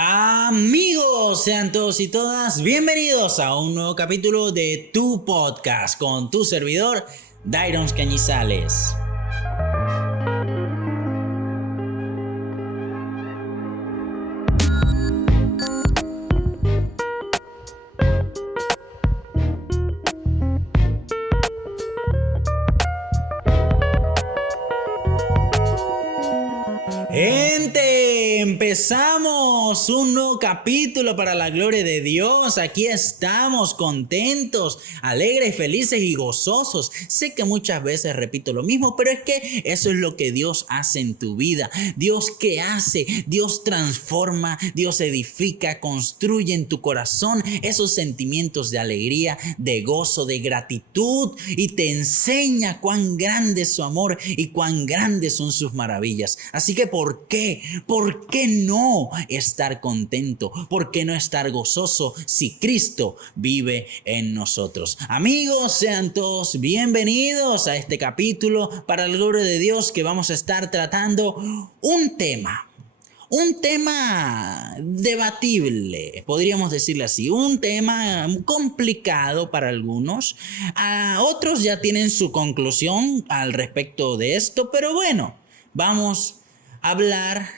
Amigos, sean todos y todas bienvenidos a un nuevo capítulo de tu podcast con tu servidor, Dairons Cañizales. Gente, empezamos un nuevo capítulo para la gloria de Dios. Aquí estamos contentos, alegres, felices y gozosos. Sé que muchas veces repito lo mismo, pero es que eso es lo que Dios hace en tu vida. Dios, ¿qué hace? Dios transforma, Dios edifica, construye en tu corazón esos sentimientos de alegría, de gozo, de gratitud, y te enseña cuán grande es su amor y cuán grandes son sus maravillas. Así que ¿por qué? ¿Por qué no estar contento? ¿Por qué no estar gozoso si Cristo vive en nosotros? Amigos, sean todos bienvenidos a este capítulo para la gloria de Dios, que vamos a estar tratando un tema debatible, podríamos decirle así, un tema complicado para algunos. Otros ya tienen su conclusión al respecto de esto, pero bueno, vamos a hablar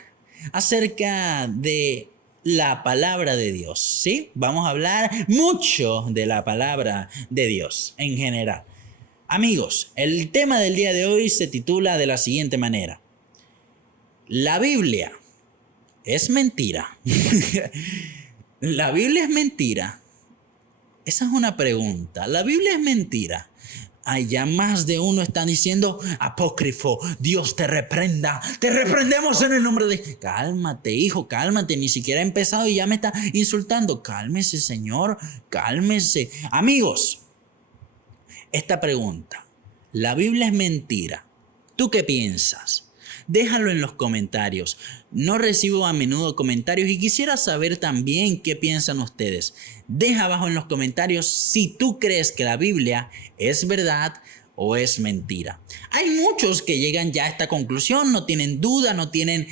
acerca de la palabra de Dios, ¿sí? Vamos a hablar mucho de la palabra de Dios en general. Amigos, el tema del día de hoy se titula de la siguiente manera: ¿la Biblia es mentira? ¿La Biblia es mentira? Esa es una pregunta. ¿La Biblia es mentira? Ay, ya más de uno están diciendo: apócrifo, Dios te reprenda, te reprendemos en el nombre de... Cálmate, hijo, cálmate, ni siquiera he empezado y ya me está insultando. Cálmese, señor, cálmese. Amigos, esta pregunta: ¿la Biblia es mentira? ¿Tú qué piensas? Déjalo en los comentarios. No recibo a menudo comentarios y quisiera saber también qué piensan ustedes. Deja abajo en los comentarios si tú crees que la Biblia es verdad o es mentira. Hay muchos que llegan ya a esta conclusión, no tienen duda, no tienen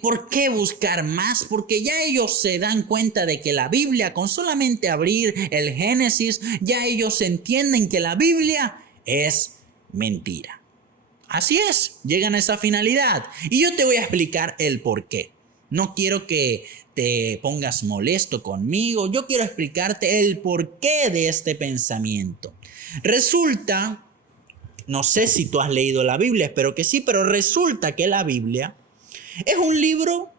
por qué buscar más, porque ya ellos se dan cuenta de que la Biblia, con solamente abrir el Génesis, ya ellos entienden que la Biblia es mentira. Así es, llegan a esa finalidad. Y yo te voy a explicar el por qué. No quiero que te pongas molesto conmigo. Yo quiero explicarte el porqué de este pensamiento. Resulta, no sé si tú has leído la Biblia, espero que sí, pero resulta que la Biblia es un libro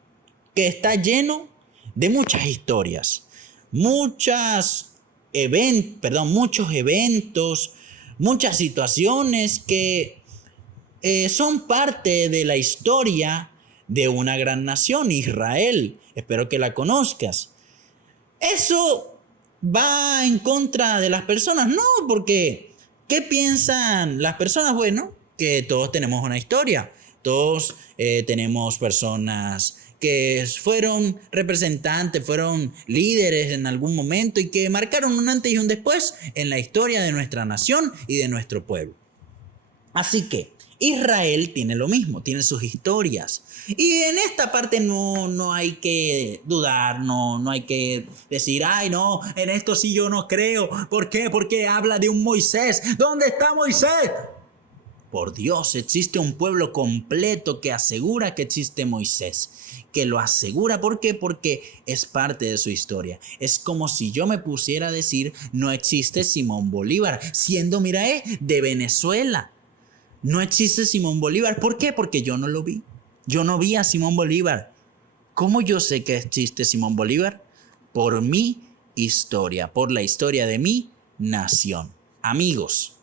que está lleno de muchas historias, muchos eventos, muchas situaciones que son parte de la historia de una gran nación, Israel. Espero que la conozcas. Eso va en contra de las personas, no, porque ¿qué piensan las personas? Bueno, que todos tenemos una historia, todos tenemos personas que fueron representantes, fueron líderes en algún momento y que marcaron un antes y un después en la historia de nuestra nación y de nuestro pueblo. Así que Israel tiene lo mismo, tiene sus historias. Y en esta parte no hay que dudar, no hay que decir: ay, no, en esto sí yo no creo. ¿Por qué? Porque habla de un Moisés. ¿Dónde está Moisés? Por Dios, existe un pueblo completo que asegura que existe Moisés, que lo asegura. ¿Por qué? Porque es parte de su historia. Es como si yo me pusiera a decir: no existe Simón Bolívar, siendo, de Venezuela. No existe Simón Bolívar. ¿Por qué? Porque yo no lo vi. Yo no vi a Simón Bolívar. ¿Cómo yo sé que existe Simón Bolívar? Por mi historia, por la historia de mi nación. Amigos,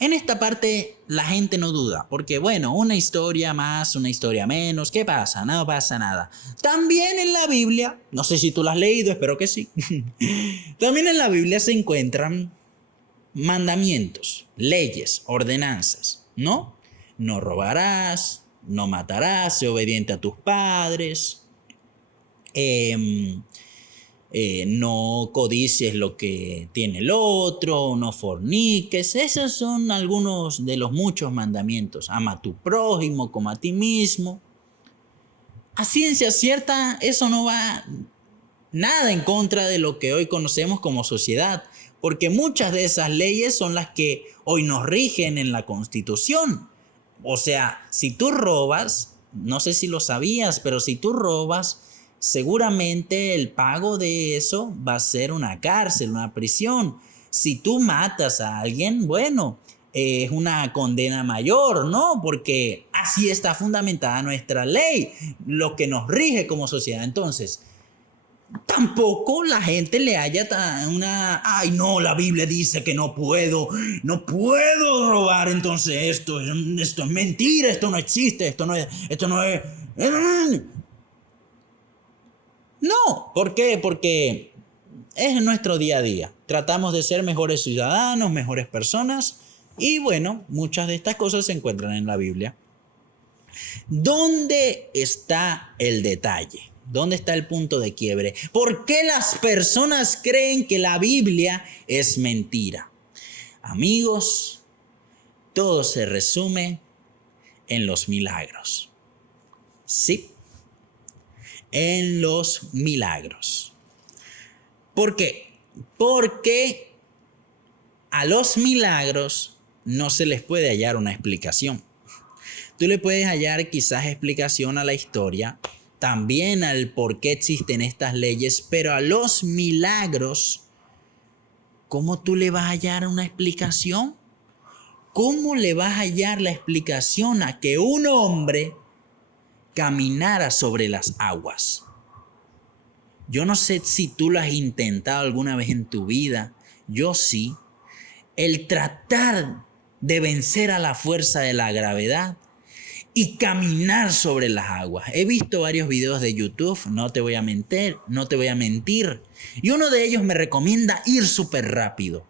en esta parte la gente no duda, porque bueno, una historia más, una historia menos, ¿qué pasa? No pasa nada. También en la Biblia, no sé si tú la has leído, espero que sí. También en la Biblia se encuentran mandamientos, leyes, ordenanzas, ¿no? No robarás, no matarás, sé obediente a tus padres, no codicies lo que tiene el otro, no forniques. Esos son algunos de los muchos mandamientos. Ama a tu prójimo como a ti mismo. a ciencia cierta, eso no va nada en contra de lo que hoy conocemos como sociedad, porque muchas de esas leyes son las que hoy nos rigen en la Constitución. O sea, si tú robas, no sé si lo sabías, pero si tú robas, seguramente el pago de eso va a ser una cárcel, una prisión. Si tú matas a alguien, bueno, es una condena mayor, ¿no? Porque así está fundamentada nuestra ley, lo que nos rige como sociedad. Entonces, tampoco la gente le haya ay no, la Biblia dice que no puedo robar, entonces esto es mentira, esto no existe, esto no es. No, ¿por qué? Porque es nuestro día a día. Tratamos de ser mejores ciudadanos, mejores personas, y bueno, muchas de estas cosas se encuentran en la Biblia. ¿Dónde está el detalle? ¿Dónde está el punto de quiebre? ¿Por qué las personas creen que la Biblia es mentira? Amigos, todo se resume en los milagros. Sí, en los milagros. ¿Por qué? Porque a los milagros no se les puede hallar una explicación. Tú le puedes hallar quizás explicación a la historia, también al por qué existen estas leyes, pero a los milagros, ¿cómo tú le vas a hallar una explicación? ¿Cómo le vas a hallar la explicación a que un hombre caminara sobre las aguas? Yo no sé si tú lo has intentado alguna vez en tu vida, yo sí. El tratar de vencer a la fuerza de la gravedad y caminar sobre las aguas. He visto varios videos de YouTube, no te voy a mentir. Y uno de ellos me recomienda ir súper rápido.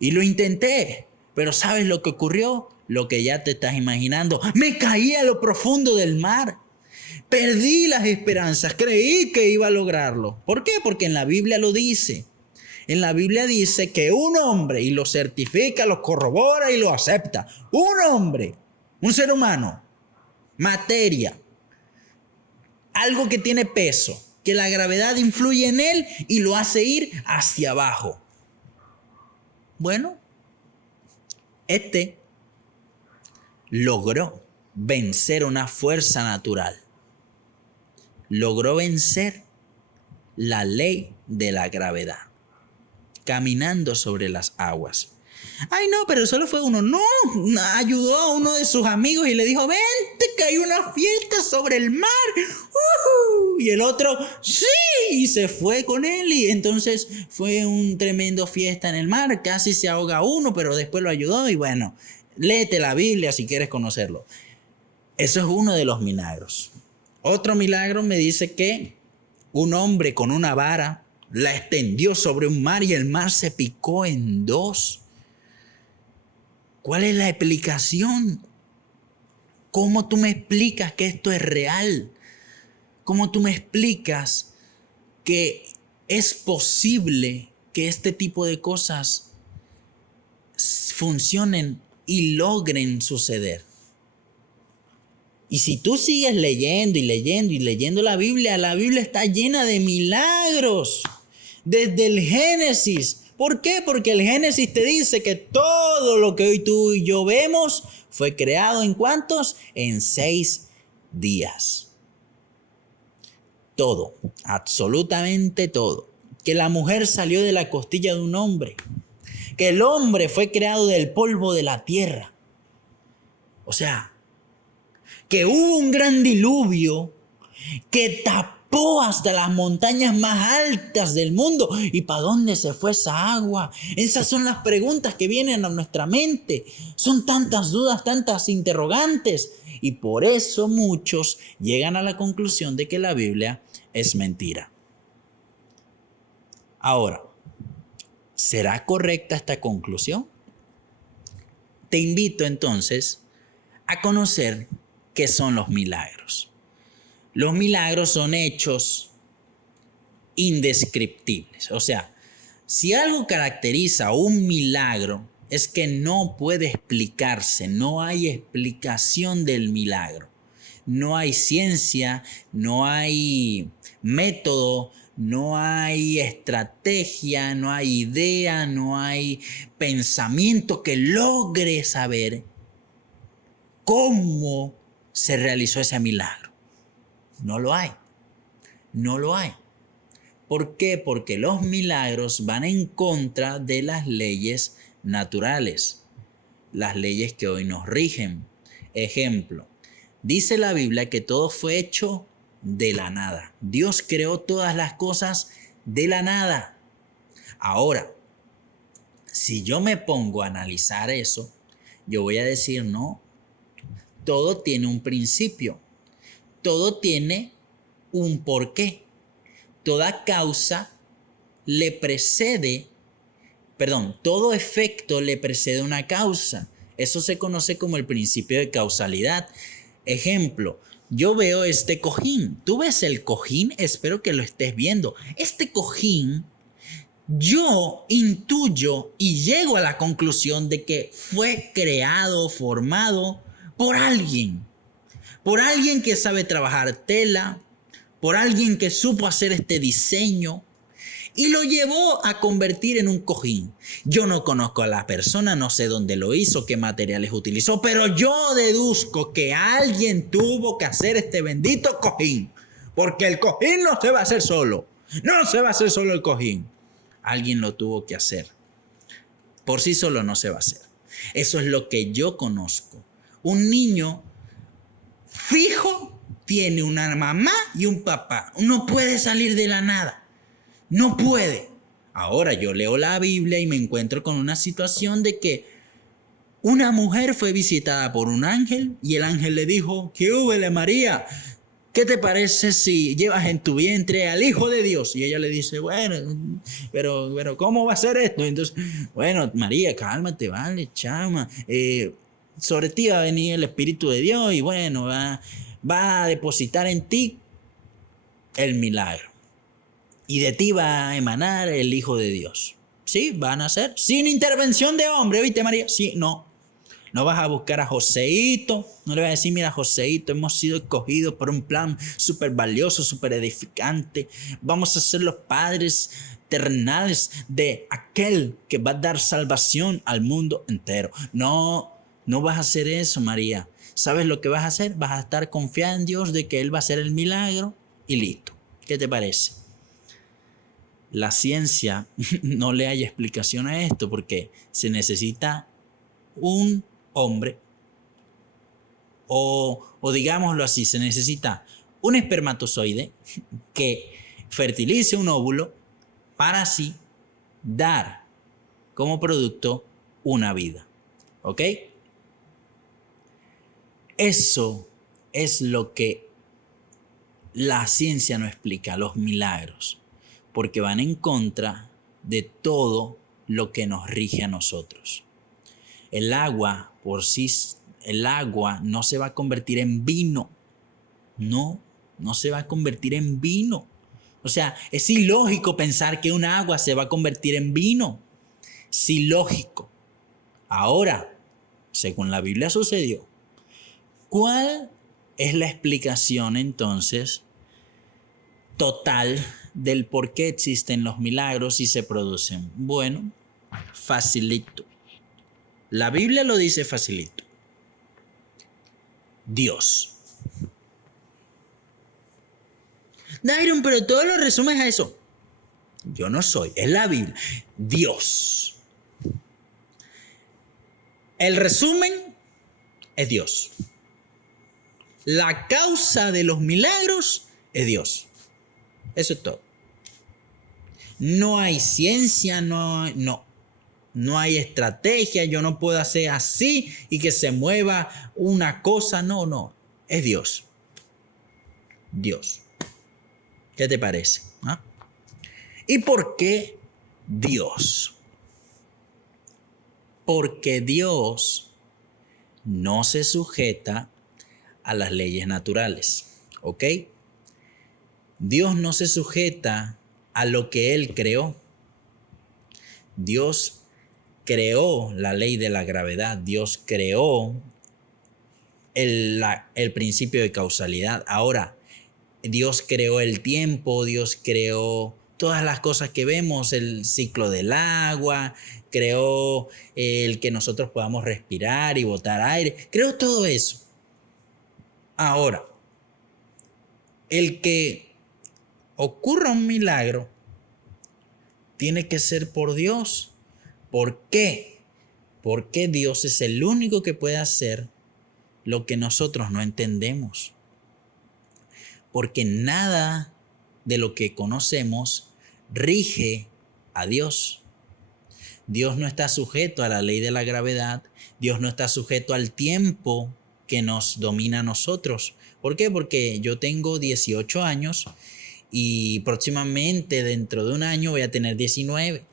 Y lo intenté, pero ¿sabes lo que ocurrió? Lo que ya te estás imaginando. Me caí a lo profundo del mar. Perdí las esperanzas, creí que iba a lograrlo. ¿Por qué? Porque en la Biblia lo dice. En la Biblia dice que un hombre, y lo certifica, lo corrobora y lo acepta. Un hombre, un ser humano, materia, algo que tiene peso, que la gravedad influye en él y lo hace ir hacia abajo. Bueno, este logró vencer una fuerza natural. Logró vencer la ley de la gravedad, caminando sobre las aguas. Ay, no, pero solo fue uno. No, ayudó a uno de sus amigos y le dijo, vente, que hay una fiesta sobre el mar. Y el otro, sí, y se fue con él. Y entonces fue un tremendo fiesta en el mar. Casi se ahoga uno, pero después lo ayudó. Y bueno, léete la Biblia si quieres conocerlo. Eso es uno de los milagros. Otro milagro me dice que un hombre con una vara la extendió sobre un mar y el mar se picó en dos. ¿Cuál es la explicación? ¿Cómo tú me explicas que esto es real? ¿Cómo tú me explicas que es posible que este tipo de cosas funcionen y logren suceder? Y si tú sigues leyendo y leyendo y leyendo la Biblia está llena de milagros. Desde el Génesis. ¿Por qué? Porque el Génesis te dice que todo lo que hoy tú y yo vemos fue creado ¿en cuántos? En 6 días. Todo, absolutamente todo. Que la mujer salió de la costilla de un hombre. Que el hombre fue creado del polvo de la tierra. O sea, que hubo un gran diluvio que tapó hasta las montañas más altas del mundo. ¿Y para dónde se fue esa agua? Esas son las preguntas que vienen a nuestra mente. Son tantas dudas, tantas interrogantes. Y por eso muchos llegan a la conclusión de que la Biblia es mentira. Ahora, ¿será correcta esta conclusión? Te invito entonces a conocer qué son los milagros. Los milagros son hechos indescriptibles. O sea, si algo caracteriza un milagro es que no puede explicarse, no hay explicación del milagro. no hay ciencia, no hay método, no hay estrategia, no hay idea, no hay pensamiento que logre saber cómo se realizó ese milagro. No lo hay. No lo hay. ¿Por qué? Porque los milagros van en contra de las leyes naturales, las leyes que hoy nos rigen. Ejemplo, dice la Biblia que todo fue hecho de la nada. Dios creó todas las cosas de la nada. Ahora, si yo me pongo a analizar eso, yo voy a decir, no, todo tiene un principio, todo tiene un porqué. Toda causa le precede, todo efecto le precede una causa. Eso se conoce como el principio de causalidad. Ejemplo, yo veo este cojín. ¿Tú ves el cojín? Espero que lo estés viendo. Este cojín, yo intuyo y llego a la conclusión de que fue creado, formado por alguien que sabe trabajar tela, por alguien que supo hacer este diseño y lo llevó a convertir en un cojín. Yo no conozco a la persona, no sé dónde lo hizo, qué materiales utilizó, pero yo deduzco que alguien tuvo que hacer este bendito cojín, porque el cojín no se va a hacer solo. No se va a hacer solo el cojín. Alguien lo tuvo que hacer. Por sí solo no se va a hacer. Eso es lo que yo conozco. Un niño fijo tiene una mamá y un papá. No puede salir de la nada. No puede. Ahora yo leo la Biblia y me encuentro con una situación de que una mujer fue visitada por un ángel y el ángel le dijo, ¿qué húbele, María? ¿Qué te parece si llevas en tu vientre al Hijo de Dios? Y ella le dice, bueno, pero ¿cómo va a ser esto? Entonces, bueno, María, cálmate, vale, chama. Sobre ti va a venir el Espíritu de Dios y bueno, va a depositar en ti el milagro. Y de ti va a emanar el Hijo de Dios. ¿Sí? Va a nacer sin intervención de hombre, ¿viste, María? Sí, no. No vas a buscar a Joseito, no le vas a decir, mira, Joseito, hemos sido escogidos por un plan súper valioso, súper edificante. Vamos a ser los padres terrenales de aquel que va a dar salvación al mundo entero. No, no vas a hacer eso, María. ¿Sabes lo que vas a hacer? Vas a estar confiada en Dios de que Él va a hacer el milagro y listo. ¿Qué te parece? La ciencia no le hay explicación a esto porque se necesita un hombre o digámoslo así, se necesita un espermatozoide que fertilice un óvulo para así dar como producto una vida. ¿Ok? Eso es lo que la ciencia no explica, los milagros, porque van en contra de todo lo que nos rige a nosotros. El agua no se va a convertir en vino. No se va a convertir en vino. O sea, es ilógico pensar que un agua se va a convertir en vino. Es ilógico. Ahora, según la Biblia sucedió, ¿cuál es la explicación entonces total del por qué existen los milagros y se producen? Bueno, facilito. La Biblia lo dice facilito. Dios. Dairon, pero todo lo resumes a eso. Yo no soy, es la Biblia. Dios. El resumen es Dios. La causa de los milagros es Dios. Eso es todo. No hay ciencia, no hay estrategia, yo no puedo hacer así y que se mueva una cosa. No, es Dios. Dios. ¿Qué te parece? ¿Ah? ¿Y por qué Dios? Porque Dios no se sujeta a las leyes naturales. ¿Ok? Dios no se sujeta a lo que Él creó. Dios creó la ley de la gravedad. Dios creó el principio de causalidad. Ahora, Dios creó el tiempo, Dios creó todas las cosas que vemos, el ciclo del agua, creó el que nosotros podamos respirar y botar aire, creó todo eso. Ahora, el que ocurra un milagro tiene que ser por Dios. ¿Por qué? Porque Dios es el único que puede hacer lo que nosotros no entendemos. Porque nada de lo que conocemos rige a Dios. Dios no está sujeto a la ley de la gravedad. Dios no está sujeto al tiempo que nos domina a nosotros. ¿Por qué? Porque yo tengo 18 años y próximamente dentro de un año voy a tener 19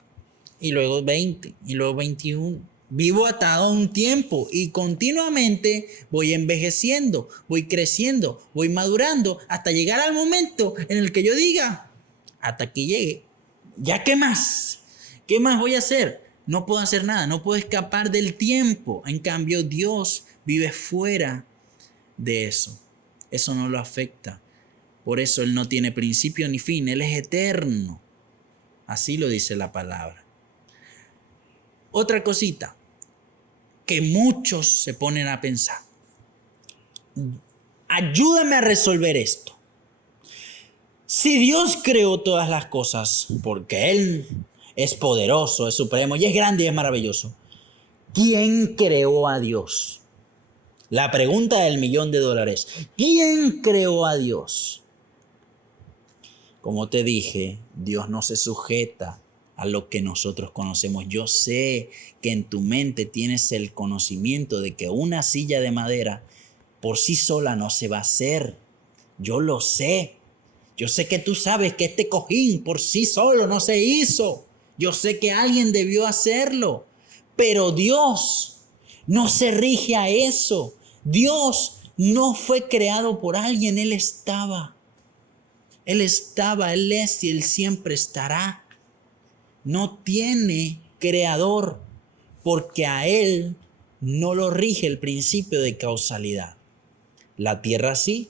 y luego 20 y luego 21. Vivo atado a un tiempo y continuamente voy envejeciendo, voy creciendo, voy madurando hasta llegar al momento en el que yo diga, hasta aquí llegue. ¿Ya qué más? ¿Qué más voy a hacer? No puedo hacer nada, no puedo escapar del tiempo. En cambio, Dios vive fuera de eso. Eso no lo afecta. Por eso Él no tiene principio ni fin. Él es eterno. Así lo dice la palabra. Otra cosita que muchos se ponen a pensar. Ayúdame a resolver esto. Si Dios creó todas las cosas, porque Él es poderoso, es supremo y es grande y es maravilloso, ¿quién creó a Dios? La pregunta del $1.000.000. ¿Quién creó a Dios? Como te dije, Dios no se sujeta a lo que nosotros conocemos. Yo sé que en tu mente tienes el conocimiento de que una silla de madera por sí sola no se va a hacer. Yo lo sé. Yo sé que tú sabes que este cojín por sí solo no se hizo. Yo sé que alguien debió hacerlo. Pero Dios no se rige a eso. Dios no fue creado por alguien. Él estaba. Él estaba, Él es y Él siempre estará. No tiene creador porque a Él no lo rige el principio de causalidad. La tierra sí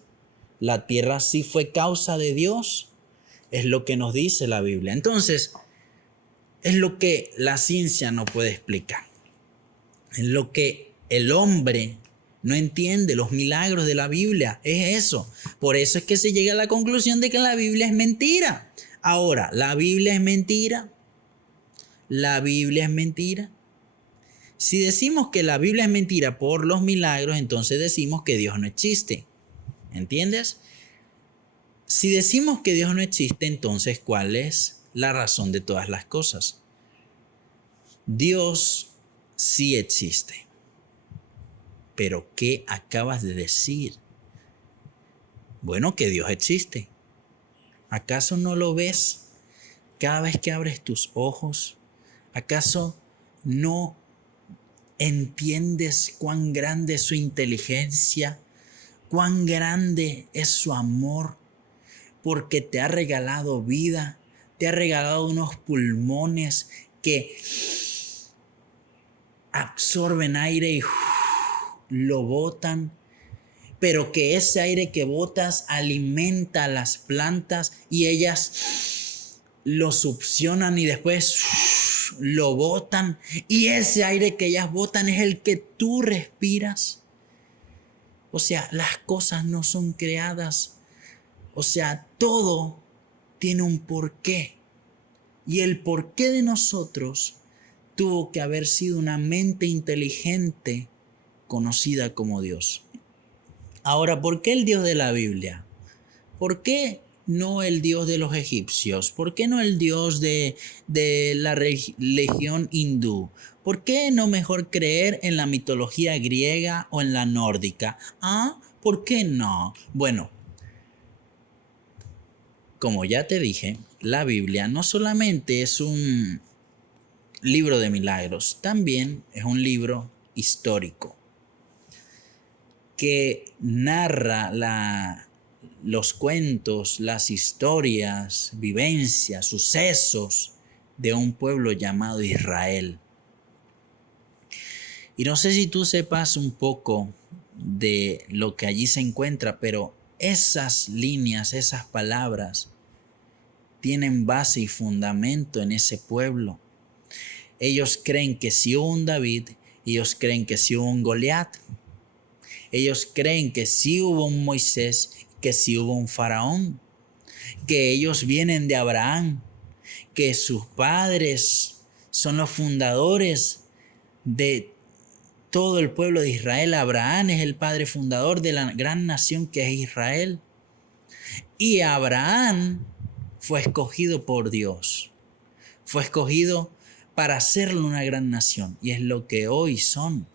fue causa de Dios. Es lo que nos dice la Biblia. Entonces, es lo que la ciencia no puede explicar. Es lo que el hombre no entiende, los milagros de la Biblia. Es eso. Por eso es que se llega a la conclusión de que la Biblia es mentira. Ahora, ¿la Biblia es mentira? ¿La Biblia es mentira? Si decimos que la Biblia es mentira por los milagros, entonces decimos que Dios no existe. ¿Entiendes? Si decimos que Dios no existe, entonces ¿cuál es la razón de todas las cosas? Dios sí existe. ¿Pero qué acabas de decir? Bueno, que Dios existe. ¿Acaso no lo ves cada vez que abres tus ojos? ¿Acaso no entiendes cuán grande es su inteligencia? ¿Cuán grande es su amor? Porque te ha regalado vida, te ha regalado unos pulmones que absorben aire y lo botan, pero que ese aire que botas alimenta a las plantas y ellas lo succionan y después lo botan, y ese aire que ellas botan es el que tú respiras. O sea, las cosas no son creadas. O sea, todo tiene un porqué. Y el porqué de nosotros tuvo que haber sido una mente inteligente conocida como Dios. Ahora, ¿por qué el Dios de la Biblia? ¿Por qué no el Dios de los egipcios? ¿Por qué no el Dios de la religión hindú? ¿Por qué no mejor creer en la mitología griega o en la nórdica? ¿Ah? ¿Por qué no? Bueno, como ya te dije, la Biblia no solamente es un libro de milagros, también es un libro histórico que narra los cuentos, las historias, vivencias, sucesos de un pueblo llamado Israel. Y no sé si tú sepas un poco de lo que allí se encuentra, pero esas líneas, esas palabras, tienen base y fundamento en ese pueblo. Ellos creen que si hubo un David, ellos creen que si hubo un Goliat, ellos creen que si hubo un Moisés, que si hubo un faraón, que ellos vienen de Abraham, que sus padres son los fundadores de todo el pueblo de Israel. Abraham es el padre fundador de la gran nación que es Israel. Y Abraham fue escogido por Dios. Fue escogido para hacerlo una gran nación. Y es lo que hoy son.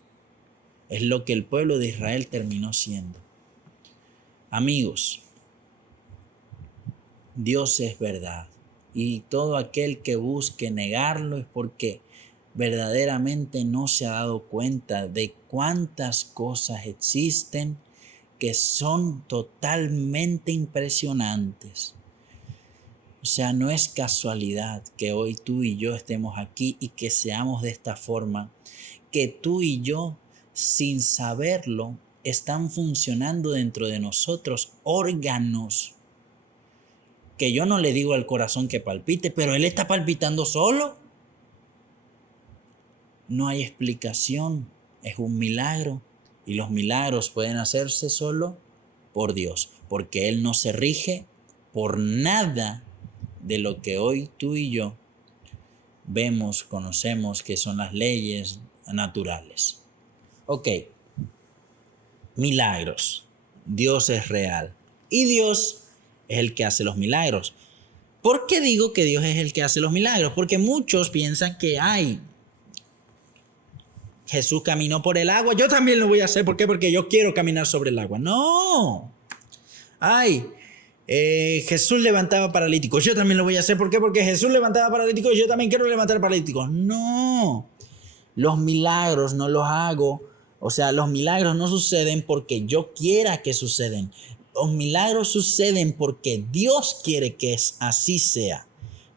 Es lo que el pueblo de Israel terminó siendo. Amigos, Dios es verdad. Y todo aquel que busque negarlo es porque verdaderamente no se ha dado cuenta de cuántas cosas existen que son totalmente impresionantes. O sea, no es casualidad que hoy tú y yo estemos aquí y que seamos de esta forma, que tú y yo, sin saberlo, están funcionando dentro de nosotros órganos que yo no le digo al corazón que palpite, pero él está palpitando solo. No hay explicación, es un milagro. Y los milagros pueden hacerse solo por Dios, porque Él no se rige por nada de lo que hoy tú y yo vemos, conocemos que son las leyes naturales. Ok, milagros. Dios es real y Dios es el que hace los milagros. ¿Por qué digo que Dios es el que hace los milagros? Porque muchos piensan que Jesús caminó por el agua, yo también lo voy a hacer. ¿Por qué? Porque yo quiero caminar sobre el agua. No. Jesús levantaba paralíticos, yo también lo voy a hacer. ¿Por qué? Porque Jesús levantaba paralíticos y yo también quiero levantar paralíticos. No. Los milagros no los hago. O sea, los milagros no suceden porque yo quiera que suceden. Los milagros suceden porque Dios quiere que así sea.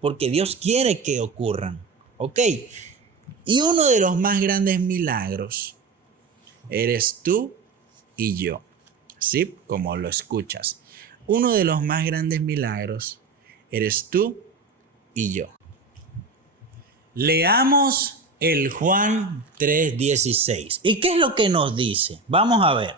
Porque Dios quiere que ocurran. ¿Ok? Y uno de los más grandes milagros eres tú y yo. ¿Sí? Como lo escuchas. Uno de los más grandes milagros eres tú y yo. Leamos el Juan 3:16. ¿Y qué es lo que nos dice? Vamos a ver.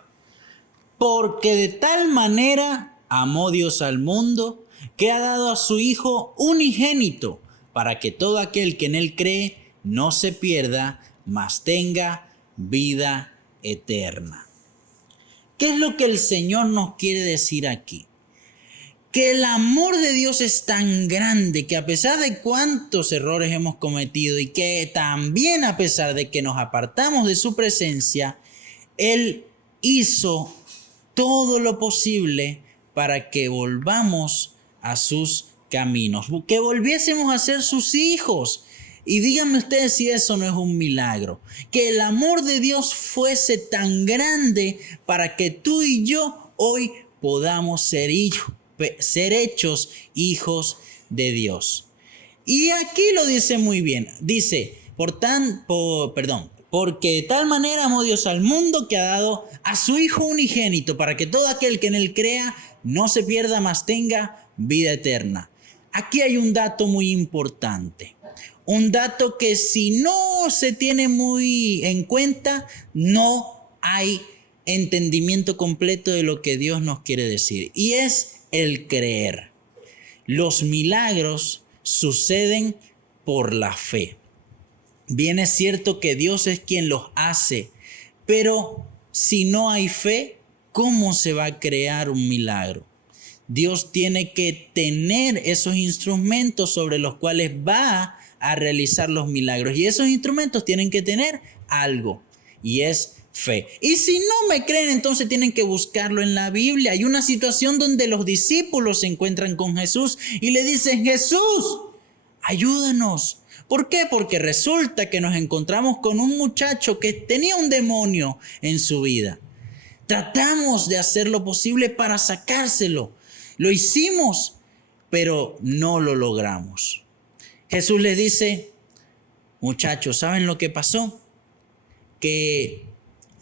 Porque de tal manera amó Dios al mundo que ha dado a su Hijo unigénito para que todo aquel que en Él cree no se pierda, mas tenga vida eterna. ¿Qué es lo que el Señor nos quiere decir aquí? Que el amor de Dios es tan grande que a pesar de cuántos errores hemos cometido y que también a pesar de que nos apartamos de su presencia, Él hizo todo lo posible para que volvamos a sus caminos, que volviésemos a ser sus hijos. Y díganme ustedes si eso no es un milagro. Que el amor de Dios fuese tan grande para que tú y yo hoy podamos ser hechos hijos de Dios. Y aquí lo dice muy bien. Dice, porque de tal manera amó Dios al mundo que ha dado a su Hijo unigénito para que todo aquel que en Él crea no se pierda, mas tenga vida eterna. Aquí hay un dato muy importante. Un dato que si no se tiene muy en cuenta, no hay entendimiento completo de lo que Dios nos quiere decir. Y es el creer. Los milagros suceden por la fe. Bien es cierto que Dios es quien los hace, pero si no hay fe, ¿cómo se va a crear un milagro? Dios tiene que tener esos instrumentos sobre los cuales va a realizar los milagros. Y esos instrumentos tienen que tener algo, y es fe. Y si no me creen, entonces tienen que buscarlo en la Biblia. Hay una situación donde los discípulos se encuentran con Jesús y le dicen: Jesús, ayúdanos. ¿Por qué? Porque resulta que nos encontramos con un muchacho que tenía un demonio en su vida. Tratamos de hacer lo posible para sacárselo. Lo hicimos, pero no lo logramos. Jesús les dice: muchachos, ¿saben lo que pasó? Que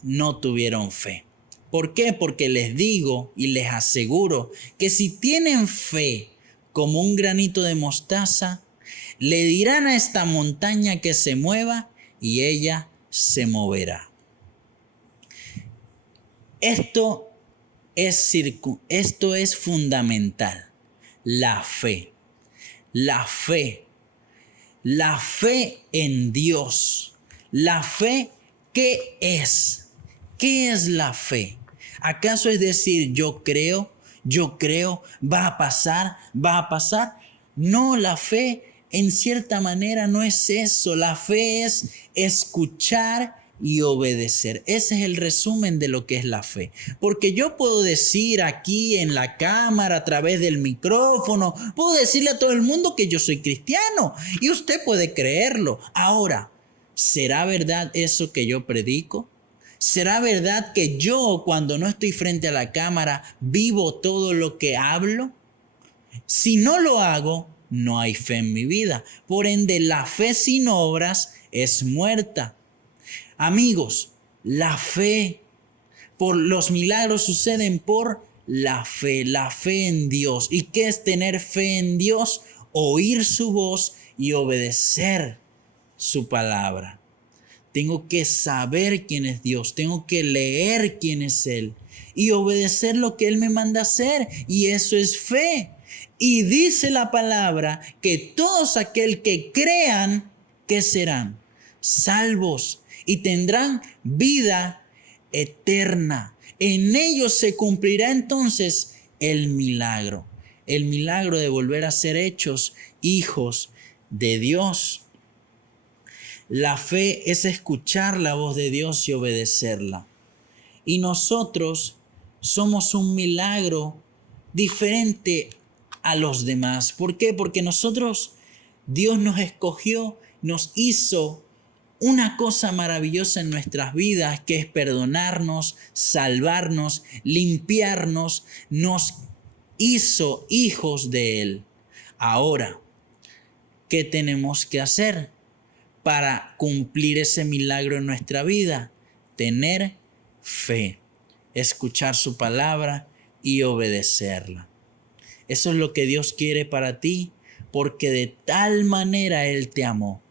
no tuvieron fe. ¿Por qué? Porque les digo y les aseguro que si tienen fe como un granito de mostaza, le dirán a esta montaña que se mueva y ella se moverá. Esto es fundamental. La fe. La fe. La fe en Dios. La fe, ¿qué es? ¿Qué es la fe? ¿Acaso es decir, yo creo, va a pasar, va a pasar? No, la fe en cierta manera no es eso. La fe es escuchar y obedecer. Ese es el resumen de lo que es la fe. Porque yo puedo decir aquí en la cámara, a través del micrófono, puedo decirle a todo el mundo que yo soy cristiano y usted puede creerlo. Ahora, ¿será verdad eso que yo predico? ¿Será verdad que yo, cuando no estoy frente a la cámara, vivo todo lo que hablo? Si no lo hago, no hay fe en mi vida. Por ende, la fe sin obras es muerta. Amigos, la fe, por los milagros suceden por la fe en Dios. ¿Y qué es tener fe en Dios? Oír su voz y obedecer su palabra. Tengo que saber quién es Dios, tengo que leer quién es Él y obedecer lo que Él me manda hacer. Y eso es fe. Y dice la palabra que todos aquel que crean, ¿qué serán? Salvos y tendrán vida eterna. En ellos se cumplirá entonces el milagro de volver a ser hechos hijos de Dios. La fe es escuchar la voz de Dios y obedecerla. Y nosotros somos un milagro diferente a los demás. ¿Por qué? Porque Dios nos escogió, nos hizo una cosa maravillosa en nuestras vidas, que es perdonarnos, salvarnos, limpiarnos, nos hizo hijos de Él. Ahora, ¿qué tenemos que hacer para cumplir ese milagro en nuestra vida? Tener fe, escuchar su palabra y obedecerla. Eso es lo que Dios quiere para ti, porque de tal manera Él te amó.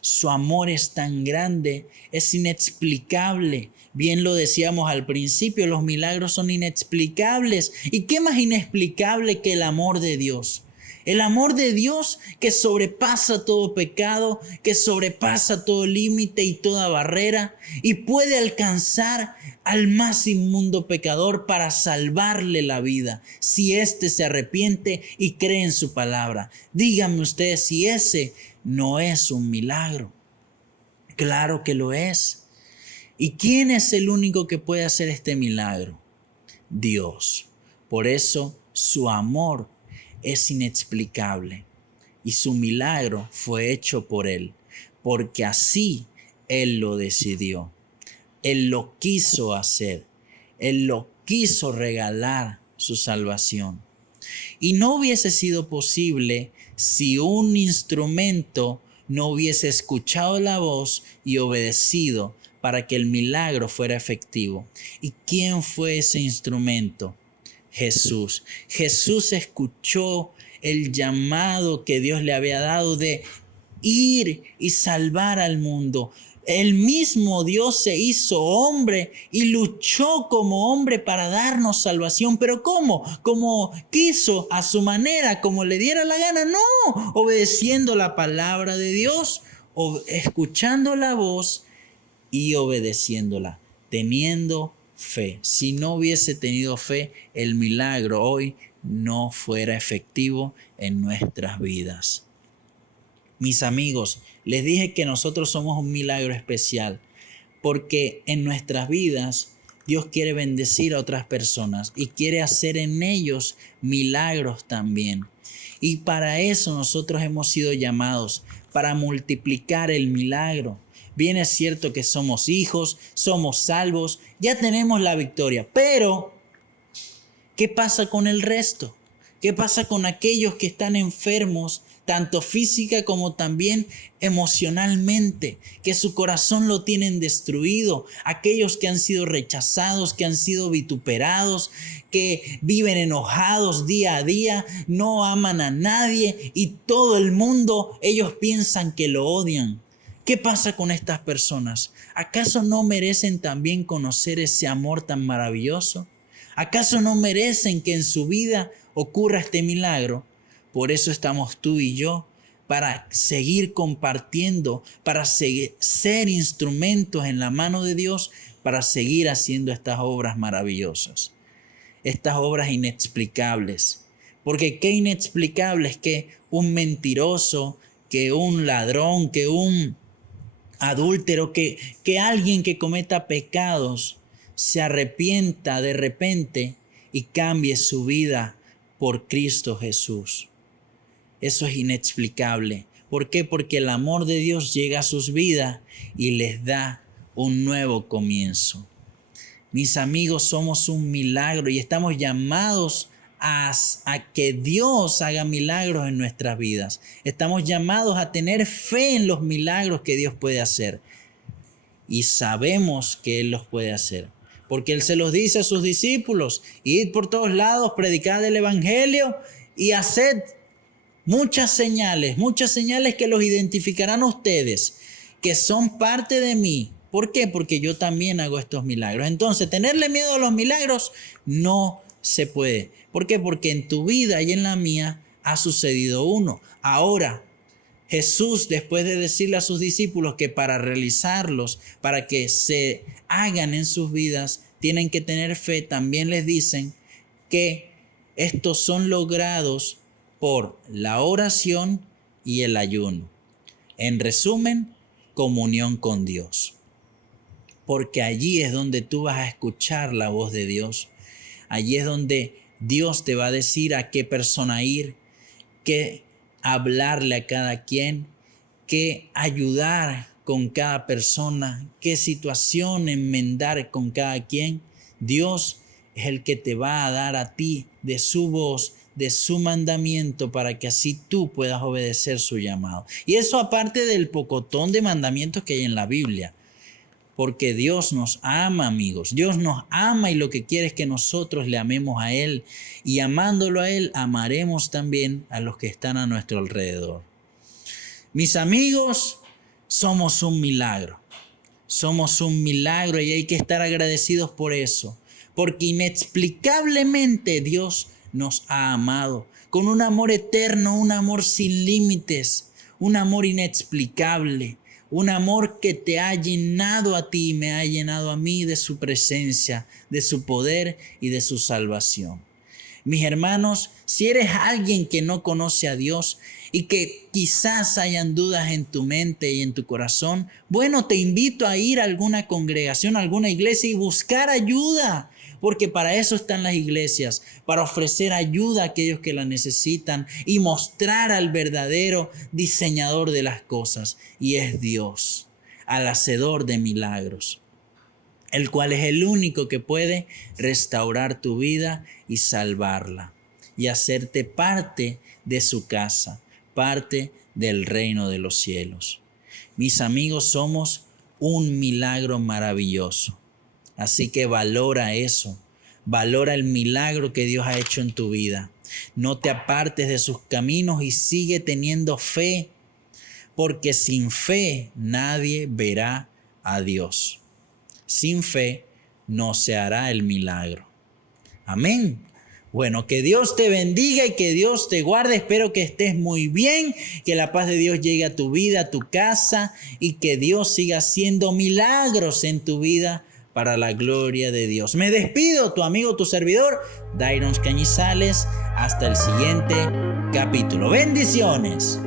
Su amor es tan grande, es inexplicable. Bien lo decíamos al principio, los milagros son inexplicables. ¿Y qué más inexplicable que el amor de Dios? El amor de Dios que sobrepasa todo pecado, que sobrepasa todo límite y toda barrera y puede alcanzar al más inmundo pecador para salvarle la vida, si éste se arrepiente y cree en su palabra. Díganme ustedes si ese no es un milagro. Claro que lo es. ¿Y quién es el único que puede hacer este milagro? Dios. Por eso su amor es inexplicable y su milagro fue hecho por Él, porque así Él lo decidió. Él lo quiso hacer. Él lo quiso regalar, su salvación. Y no hubiese sido posible si un instrumento no hubiese escuchado la voz y obedecido para que el milagro fuera efectivo. ¿Y quién fue ese instrumento? Jesús. Jesús escuchó el llamado que Dios le había dado de ir y salvar al mundo. El mismo Dios se hizo hombre y luchó como hombre para darnos salvación. ¿Pero cómo? Como quiso, a su manera, como le diera la gana. No, obedeciendo la palabra de Dios, escuchando la voz y obedeciéndola, teniendo fe. Si no hubiese tenido fe, el milagro hoy no fuera efectivo en nuestras vidas. Mis amigos, les dije que nosotros somos un milagro especial porque en nuestras vidas Dios quiere bendecir a otras personas y quiere hacer en ellos milagros también. Y para eso nosotros hemos sido llamados, para multiplicar el milagro. Bien es cierto que somos hijos, somos salvos, ya tenemos la victoria, pero ¿qué pasa con el resto? ¿Qué pasa con aquellos que están enfermos, tanto física como también emocionalmente, que su corazón lo tienen destruido? Aquellos que han sido rechazados, que han sido vituperados, que viven enojados día a día, no aman a nadie y todo el mundo, ellos piensan que lo odian. ¿Qué pasa con estas personas? ¿Acaso no merecen también conocer ese amor tan maravilloso? ¿Acaso no merecen que en su vida ocurra este milagro? Por eso estamos tú y yo, para seguir compartiendo, para ser instrumentos en la mano de Dios, para seguir haciendo estas obras maravillosas, estas obras inexplicables. Porque qué inexplicable es que un mentiroso, que un ladrón, que un adúltero, que alguien que cometa pecados se arrepienta de repente y cambie su vida por Cristo Jesús. Eso es inexplicable. ¿Por qué? Porque el amor de Dios llega a sus vidas y les da un nuevo comienzo. Mis amigos, somos un milagro y estamos llamados a que Dios haga milagros en nuestras vidas. Estamos llamados a tener fe en los milagros que Dios puede hacer. Y sabemos que Él los puede hacer. Porque Él se los dice a sus discípulos: id por todos lados, predicad el evangelio y haced muchas señales que los identificarán a ustedes, que son parte de mí. ¿Por qué? Porque yo también hago estos milagros. Entonces, tenerle miedo a los milagros no se puede. ¿Por qué? Porque en tu vida y en la mía ha sucedido uno. Ahora, Jesús, después de decirle a sus discípulos que para realizarlos, para que se hagan en sus vidas, tienen que tener fe, también les dicen que estos son logrados por la oración y el ayuno. En resumen, comunión con Dios. Porque allí es donde tú vas a escuchar la voz de Dios. Allí es donde Dios te va a decir a qué persona ir, qué hablarle a cada quien, qué ayudar con cada persona, qué situación enmendar con cada quien. Dios es el que te va a dar a ti de su voz, de su mandamiento, para que así tú puedas obedecer su llamado. Y eso aparte del pocotón de mandamientos que hay en la Biblia. Porque Dios nos ama, amigos. Dios nos ama y lo que quiere es que nosotros le amemos a Él. Y amándolo a Él, amaremos también a los que están a nuestro alrededor. Mis amigos, somos un milagro. Somos un milagro y hay que estar agradecidos por eso. Porque inexplicablemente Dios nos ha amado con un amor eterno, un amor sin límites, un amor inexplicable. Un amor que te ha llenado a ti y me ha llenado a mí de su presencia, de su poder y de su salvación. Mis hermanos, si eres alguien que no conoce a Dios y que quizás hayan dudas en tu mente y en tu corazón, bueno, te invito a ir a alguna congregación, a alguna iglesia y buscar ayuda. Porque para eso están las iglesias, para ofrecer ayuda a aquellos que la necesitan y mostrar al verdadero diseñador de las cosas. Y es Dios, al hacedor de milagros, el cual es el único que puede restaurar tu vida y salvarla y hacerte parte de su casa, parte del reino de los cielos. Mis amigos, somos un milagro maravilloso. Así que valora eso, valora el milagro que Dios ha hecho en tu vida. No te apartes de sus caminos y sigue teniendo fe, porque sin fe nadie verá a Dios. Sin fe no se hará el milagro. Amén. Bueno, que Dios te bendiga y que Dios te guarde. Espero que estés muy bien, que la paz de Dios llegue a tu vida, a tu casa y que Dios siga haciendo milagros en tu vida para la gloria de Dios. Me despido, tu amigo, tu servidor, Dairon Cañizales. Hasta el siguiente capítulo. Bendiciones.